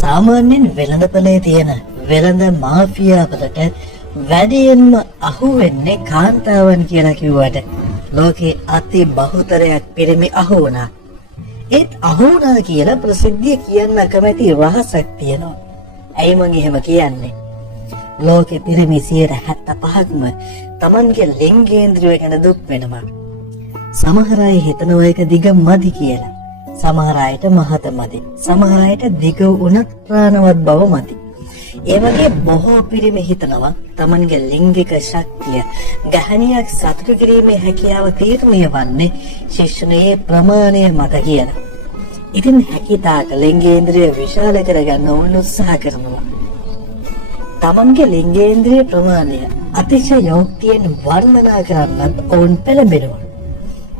සාමාන්‍යයෙන් වෙළඳපොලේ තියෙන වෙළඳ මාෆියාවලට වැඩියෙන්ම අහු වෙන්නේ කාන්තාවන් කියලා කිව්වට ලෝකේ අති බහුතරයක් පිරිමි අහු වුණා. ඒත් අහු වුණා කියලා ප්‍රසිද්ධිය කියන්න කැමති රහසක් තියෙනවා. ඇයි මං එහෙම කියන්නේ? ලෝකේ පිරිමි 75%ක්ම Tamanගේ ලිංගේන්ද්‍රිය ගැන දුක් වෙනවා. සමහර අය හිතනවා ඒක දිග මදි කියලා. සමහර අයට මහත මදි. සමහර අයට දිග උනත් ප්‍රාණවත් බව මදි. ඒ වගේ බොහෝ පිරිමි හිතනවා Tamanගේ ලිංගික ශක්තිය ගැහණියක් සතුටු කිරීමේ හැකියාව තීරණය වන්නේ ශිෂ්ණයේ ප්‍රමාණය මත කියලා. ඉතින් හැකිතාක ලිංගේන්ද්‍රිය විශාල කරගන්න ඕන උත්සාහ කරනවා. Tamanගේ ලිංගේන්ද්‍රිය ප්‍රමාණය අතිශය යොක්තියෙන් වර්ණනා කරන්නත් ඕන් පෙළඹෙනවා.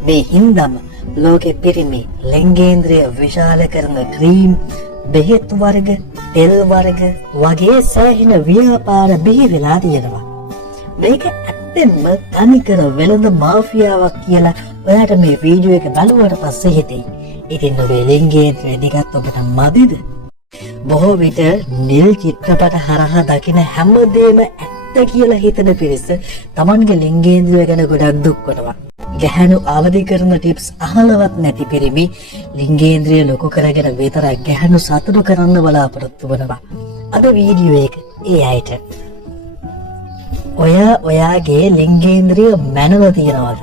මේ හින්දාම ලෝකෙ පිරිමි ලිංගේන්ද්‍රිය විශාල කරන ක්‍රීම්, බෙහෙත් වර්ග, තෙල් වර්ග වගේ සෑහෙන ව්‍යාපාර බිහි වෙලා තියෙනවා. මේක ඇත්තෙන්ම තනිකර වෙළඳ මාෆියාවක් කියලා ඔයාට මේ වීඩියෝ එක බලුවට පස්සේ හිතෙයි. ඉතින් ඔබේ ලිංගේන්ද්‍රිය දිගත් ඔබට මදිද? බොහෝ විට නිල් චිත්‍රපට හරහා දකින හැමදේම ඇත්ත කියලා හිතන පිරිස Tamanගේ ලිංගේන්ද්‍රිය ගැන ගොඩක් දුක් වෙනවා. ගැහැණු අවදි කරන ටිප්ස් අහලවත් නැති පිරිමි ලිංගේන්ද්‍රිය ලොකු කරගෙන විතරක් ගැහැණු සතුටු කරන්න බලාපොරොත්තු වෙනවා. අද වීඩියෝ එක ඒ අයට. ඔයාගේ ලිංගේන්ද්‍රිය මැනලා තියනවාද?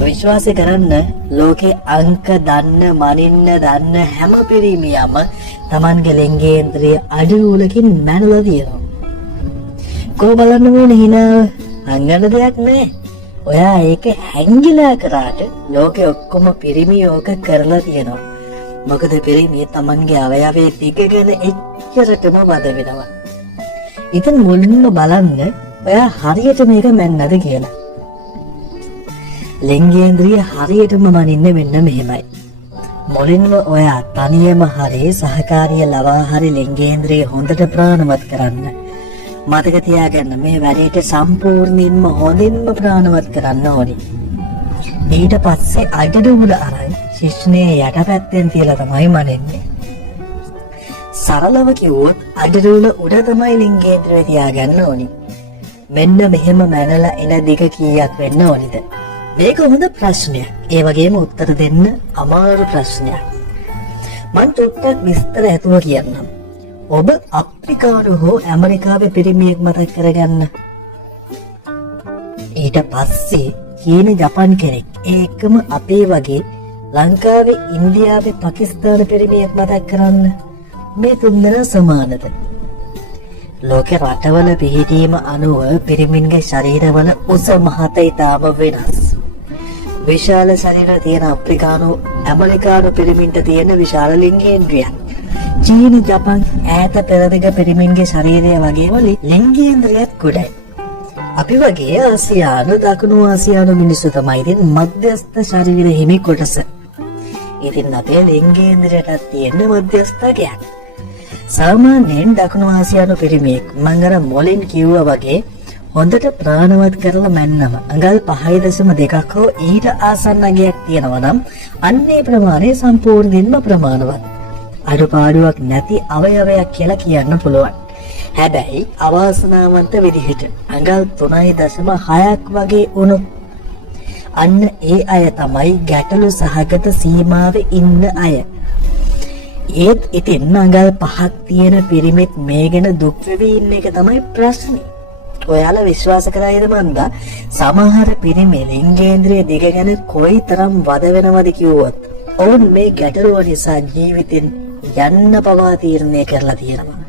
විශ්වාස කරන්න ලෝකේ අංක දන්න මනින්න දන්න හැම පිරිමියම Tamanගේ ලිංගේන්ද්‍රිය අඩුවලකින් මැනලා තියෙනවා. කොහොම බලන්න ඕනේ හිනාව? අංගන දෙයක් නෑ. ඔයා ඒක හැංගිලා කරාට ලෝකෙ ඔක්කොම පිරිමියෝක කරලා තියෙනවා. මොකද පිරිමිය Tamanගේ අවයවයේ දිග ගැන එච්චරටම වද වෙනවා. ඉතින් මුලින්ම බලන්න ඔයා හරියට මේක මැන්නද කියලා. ලිංගේන්ද්‍රිය හරියටම මනින්න මෙන්න මෙහෙමයි. මුලින්ම ඔයා තනියම හරි සහකාරිය ලවා හරි ලිංගේන්ද්‍රිය හොඳට ප්‍රාණවත් කරන්න. මතක තියාගන්න මේ වැඩේට සම්පූර්ණයෙන්ම හොඳින්ම ප්‍රාණවත් කරන්න ඕනි. ඊට පස්සේ අඩඩුමුල අරන් ශිෂ්ණයේ යටපැත්තෙන් තියලා තමයි මනින්නේ. සරලව කිව්වොත් අඩඩුල උඩ තමයි ලිංගේන්ද්‍රිය තියාගන්න ඕනි. මෙන්න මෙහෙම මැනලා එන දිග කීයක් වෙන්න ඕනිද? මේක හොඳ ප්‍රශ්නයක්. ඒ වගේම උත්තර දෙන්න අමාරු ප්‍රශ්නයක්. මං චුට්ටක් විස්තර ඇතුව කියන්නම්. ඔබ අප්‍රිකානු හෝ ඇමරිකාවේ පිරිමියෙක් මතක් කරගන්න. ඊට පස්සේ චීන ජපන් කෙනෙක් ඒකම අපේ වගේ ලංකාවේ ඉන්දියාවේ පාකිස්තාන පිරිමියෙක් මතක් කරන්න. මේ තුන්දෙනා සමානද? ලෝක රටවල පිහිටීම අනුව පිරිමින්ගේ ශරීරවල උස මහත ඉතාම වෙනස්. විශාල ශරීර තියෙන අප්‍රිකානු ඇමරිකානු පිරිමින්ට තියෙන විශාල ලිංගේන්ද්‍රියක්. චීන ජපන් ඈත පෙරදිග පිරිමින්ගේ ශරීරය වගේම ලිංගේන්ද්‍රියත් ගොඩයි. අපි වගේ ආසියානු දකුණු ආසියානු මිනිස්සු තමයි ඉතින් මධ්‍යස්ථ ශරීර හිමි කොටස. ඉතින් අපේ ලිංගේන්ද්‍රියටත් තියෙන මධ්‍යස්ථකයක්. සාමාන්‍යයෙන් දකුණු ආසියානු පිරිමියෙක් මං අර මොලින් කිව්වා වගේ හොඳට ප්‍රාණවත් කරලා මැන්නම අඟල් 5.2ක් හෝ ඊට ආසන්න අගයක් තියෙනවා නම් අන්නේ ප්‍රමාණය සම්පූර්ණයෙන්ම ප්‍රමාණවත්. අඩුපාඩුවක් නැති අවයවයක් කියලා කියන්න පුළුවන්. හැබැයි අවාසනාවන්ත විදිහට අඟල් 3.6ක් වගේ වුණොත් අන්න ඒ අය තමයි ගැටලු සහගත සීමාවේ ඉන්න අය. ඒත් ඉතින් අඟල් 5ක් තියෙන පිරිමිත් මේ ගැන දුක් වෙවි ඉන්න එක තමයි ප්‍රශ්නේ. ඔයාලා විශ්වාස කරයිද මන්දා සමහර පිරිමි ලිංගේන්ද්‍රිය දිග ගැන කොයිතරම් වද වෙනවද කිව්වොත් ඔවුන් මේ ගැටලුව නිසා ජීවිතෙන් යන්න පවා තීරණය කරලා තියෙනවා.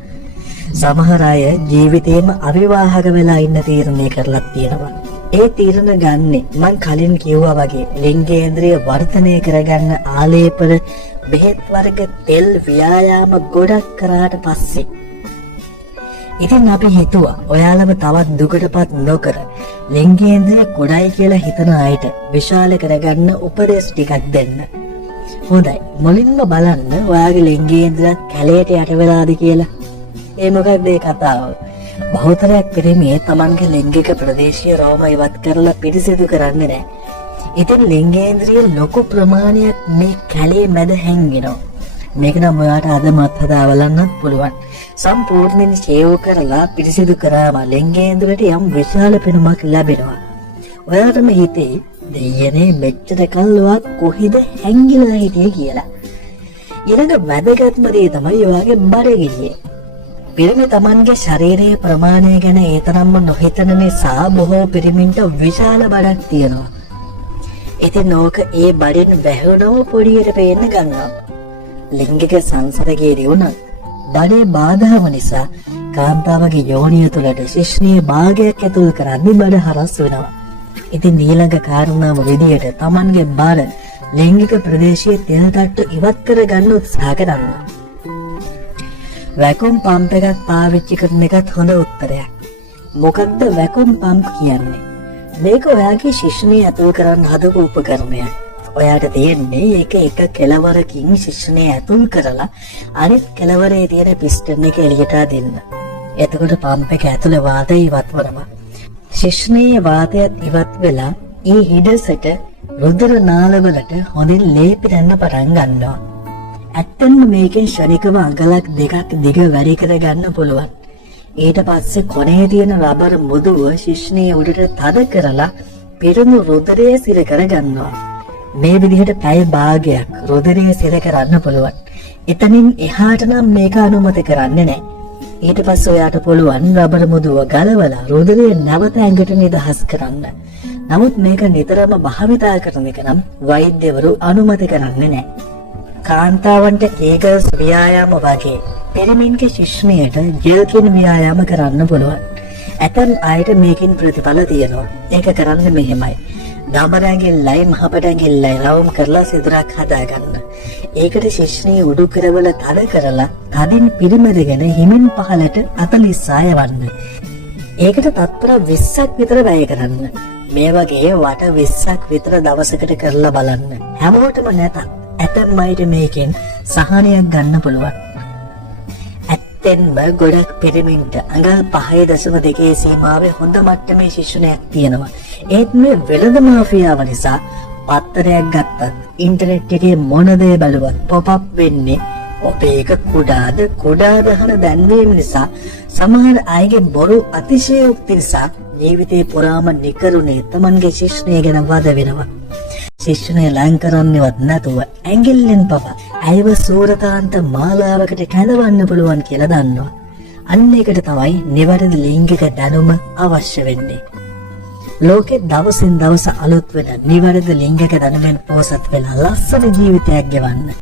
සමහර අය ජීවිතේම අවිවාහක වෙලා ඉන්න තීරණය කරලා තියෙනවා. ඒ තීරණ ගන්නේ මං කලින් කිව්වා වගේ ලිංගේන්ද්‍රිය වර්ධනය කරගන්න ආලේපන බෙහෙත් වර්ග තෙල් ව්‍යායාම ගොඩක් කරාට පස්සේ. ඉතින් අපි හිතුවා ඔයාලම තවත් දුකටපත් නොකර ලිංගේන්ද්‍රිය ගොඩයි කියලා හිතන අයට විශාල කරගන්න උපදෙස් ටිකක් දෙන්න. හොඳයි, මුලින්ම බලන්න ඔයාගේ ලිංගේන්ද්‍රිය කැලේට යට වෙලාද කියලා. ඒ මොකක්ද ඒ කතාව? බහුතරයක් පිරිමියේ Tamanගේ ලිංගික ප්‍රදේශීය රෝම ඉවත් කරලා පිරිසිදු කරන්නේ නැහැ. ඉතින් ලිංගේන්ද්‍රිය ලොකු ප්‍රමාණයක් මේ කැලේ මැද හැංගෙනවා. මේක නම් ඔයාට අදමත් හදාවලන්නත් පුළුවන්. සම්පූර්ණයෙන් ෂේව් කරලා පිරිසිදු කරාම ලෙන්ගේන්දුවට යම් විශාල පෙනුමක් ලැබෙනවා. ඔයාටම හිතේ දෙයනේ මෙච්චර කල් ඔයා කොහෙද හැංගිලා හිටියේ කියලා. ඊළඟ වැදගත්ම දේ තමයි ඔයාගේ බඩගිනිය. පිරිමි Tamanගේ ශරීරයේ ප්‍රමාණය ගැන ඒ තරම්ම නොහිතන නිසා බොහෝ පිරිමින්ට විශාල බඩක් තියෙනවා. ඉතින් ඕක ඒ බඩෙන් වැහුණව පොඩියට පේන්න ගන්නවා. ලිංගික සංසර්ගයේදී උනත් බඩේ බාධාව නිසා කාන්තාවගේ යෝනිය තුළට ශිශ්නීය භාගයක් ඇතුල් කරන්නේ බඩ හරස් වෙනවා. ඉතින් ඊළඟ කාරණාව විදියට Tamanගේ බඩ ලිංගික ප්‍රදේශයේ තෙල් තට්ටු ඉවත් කර ගන්න උත්සාහ කරන්න. වැකුම් පම්ප් එකක් පාවිච්චි කරන එකත් හොඳ උත්තරයක්. මොකක්ද වැකුම් පම්ප් කියන්නේ? මේක ඔයාගේ ශිශ්නය ඇතුල් කරන්න හදපු උපකරණයක්. ඔයාට තියෙන්නේ ඒක එක කෙළවරකින් ශිශ්නය ඇතුල් කරලා අනිත් කෙළවරේ තියෙන පිස්ටන් එක එළියට දෙන්න. එතකොට පම්ප් එක ඇතුලේ වාතය ඉවත් වෙනවා. ශිශ්නයේ වාතයත් ඉවත් වෙලා ඒ හිඩසට රුධිර නාලවලට හොඳින් ලේ පිරෙන්න පටන් ගන්නවා. ඇත්තන්ම මේකෙන් ශනිකව අඟලක් දෙකක් දිග වැඩි කර ගන්න පුළුවන්. ඊට පස්සේ කොනේ තියෙන රබර් මුදුව ශිශ්නයේ උඩට තද කරලා පිරුණු රුධිරය සිර කර ගන්නවා. මේ විදිහට පැය භාගයක් රුධිරය සිර කරන්න පුළුවන්. එතනින් එහාට නම් මේක අනුමත කරන්නේ නැහැ. ඊට පස්සේ ඔයාට පුළුවන් රබර් මුදුව ගලවලා රුධිරය නැවත ඇඟට නිදහස් කරන්න. නමුත් මේක නිතරම භාවිතා කරන එක නම් වෛද්‍යවරු අනුමත කරන්නේ නැහැ. කාන්තාවන්ට කේගල්ස් ව්‍යායාම වගේ පිරිමින්ගේ ශිශ්නයට ජෙල්කින් ව්‍යායාම කරන්න පුළුවන්. ඇතන් අයට මේකින් ප්‍රතිඵල තියෙනවා. ඒක කරන්න මෙහෙමයි. දමරැඟිල්ලයි මහපටැඟිල්ලයි රවුම් කරලා සිදුරක් හදාගන්න. ඒකට ශිශ්නයේ උඩු කරවල තද කරලා තදින් පිරිමැදගෙන හිමින් පහලට 40 යවන්න. ඒකට තත්පර 20ක් විතර වැය කරන්න. මේ වගේ වට 20ක් විතර දවසකට කරලා බලන්න. හැමෝටම නැතත් ඇතම් අයට මේකෙන් සහනයක් ගන්න පුළුවන්. ඇත්තෙන්ම ගොඩක් පිරිමින්ට අඟල් 5.2 සීමාවේ හොඳ මට්ටමේ ශිශ්නයක් තියෙනවා. ඒත් මේ වෙළඳ මාෆියාව නිසා පත්තරයක් ගත්තත් ඉන්ටර්නෙට් එකේ මොන දේ බලුවත් පොප් අප් වෙන්නේ ඔබ ඒක කුඩාද හන දැන්වීම නිසා සමහර අයගේ බොරු අතිශයෝක්ති නිසා ජීවිතේ පුරාම නිකරුණේ Tamanගේ ශිශ්නය ගැන වද වෙනවා. ශිශ්නය ලං කරන්නවත් නැතුව ඇඟිල්ලෙන් පවා ඇයව සූරතාන්ත මාලාවකට කැඳවන්න පුළුවන් කියලා දන්නවා. අන්න ඒකට තමයි නිවැරදි ලිංගික දැනුම අවශ්‍ය වෙන්නේ. ලෝකෙ දවසින් දවස අලුත් වෙන නිවැරදි ලිංගික දැනුමෙන් පෝසත් වෙලා ලස්සන ජීවිතයක් ගෙවන්න.